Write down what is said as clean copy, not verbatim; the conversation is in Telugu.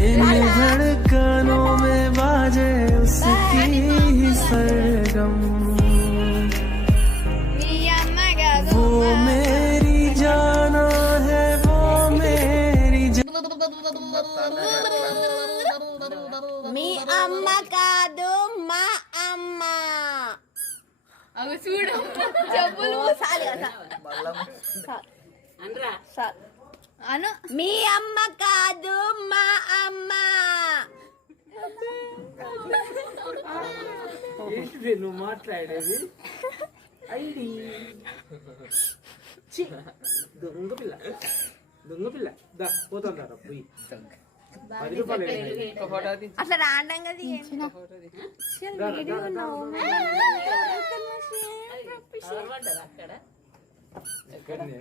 तेरी धड़कनों में बाजे उसकी ही सरगम वो मेरी जाना है वो मेरी మీ అమ్మ కాదు మా అమ్మ అవి చూడు చెప్పులు అను మీ అమ్మ కాదు మా అమ్మ ఏంటిది నువ్వు మాట్లాడేది ఐడి దొంగ పిల్ల దా పోతుందారా పోయి 10 రూపాయలు అట్లా రాండంగా ఎక్కడనే